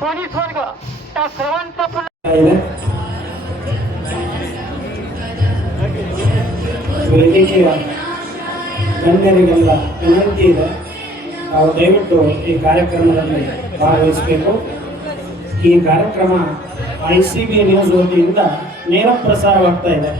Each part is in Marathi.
पोलीस वर्ग त्या सर्वांचा ವೇದಿಕೆಯ ಗಣ್ಯರಿಗೆಲ್ಲ ವಿನಂತಿ ಇದೆ, ನಾವು ದಯವಿಟ್ಟು ಈ ಕಾರ್ಯಕ್ರಮದಲ್ಲಿ ಭಾಗವಹಿಸಬೇಕು. ಈ ಕಾರ್ಯಕ್ರಮ ICB ನ್ಯೂಸ್ ವತಿಯಿಂದ ನೇರ ಪ್ರಸಾರವಾಗ್ತಾ ಇದೆ.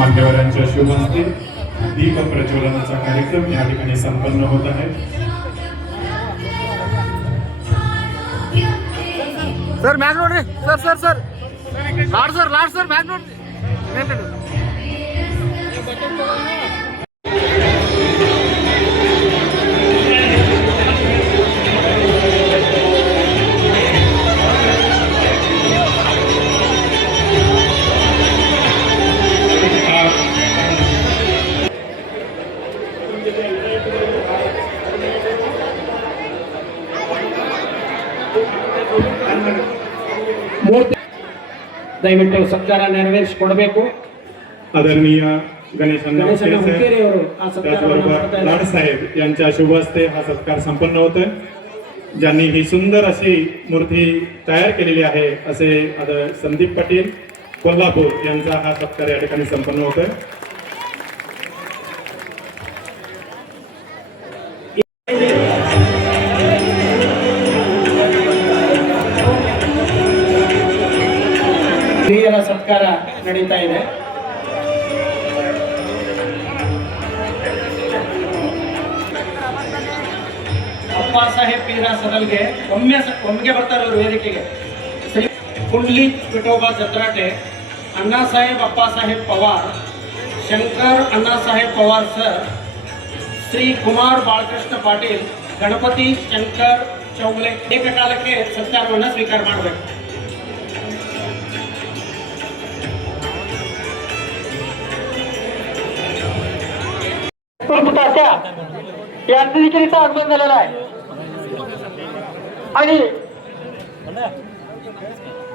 मान्यवरांच्या शुभ हस्ते दीप प्रज्वलनाचा कार्यक्रम या ठिकाणी संपन्न होत आहे. सर मॅग्नोट रे सर सर सर लाड सर मॅग्नोट ದಯವಿಟ್ಟು ಸತ್ಕಾರ ನೆರವೇರಿಸಿಕೊಡಬೇಕು. आदरणीय गणेशांना हुंकेरी ಅವರು ಆ ಸತ್ಕಾರವನ್ನು ಮಾಡ್ತಾ ಇದ್ದಾರೆ. लाड साहेब यांच्या शुभ हस्ते हा सत्कार संपन्न होतोय. ज्यांनी ही सुंदर अशी मूर्ती तयार केलेली आहे असे संदीप पाटील कोल्हापूर यांचा हा सत्कार या ठिकाणी संपन्न होतोय. ಹಿರಿಯರ ಸತ್ಕಾರ ನಡೀತಾ ಇದೆ. ಅಪ್ಪಾಸಾಹೇಬ್ ಪೀರ ಸದಲ್ಗೆ ಒಮ್ಮೆಗೆ ಬರ್ತಾರೆ ಅವರು ವೇದಿಕೆಗೆ. ಶ್ರೀ ಕುಂಡ್ಲಿ ವಿಠೋಬಾ ಜತ್ರಾಟೆ, अण्णासाहेब अप्पासाहेब पवार, शंकर अण्णासाहेब पवार सर, श्री कुमार बाळकृष्ण पाटील, गणपती शंकर चौगले ಏಕಕಾಲಕ್ಕೆ ಸತ್ಕಾರವನ್ನು ಸ್ವೀಕಾರ ಮಾಡಬೇಕು. यांचं देखील इथं आगमन झालेलं आहे आणि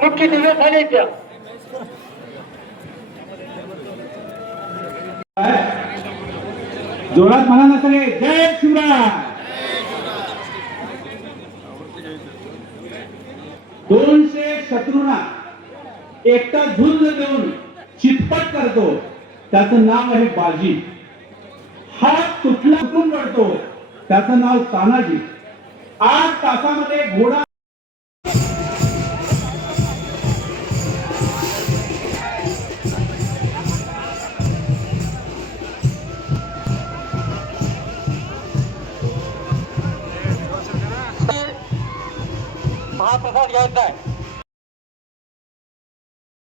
मुख्य दिव्य सानिध्य जोरात म्हणा ना सगळे जय शिवराय. 200 शत्रूंना एकटा झुंज देऊन चितपट करतो, त्याचं नाव आहे बाजी. हात तुटून पडतो, त्याचं नाव तानाजी. 8 तासामध्ये घोडा महाप्रसाद घ्यायचा आहे.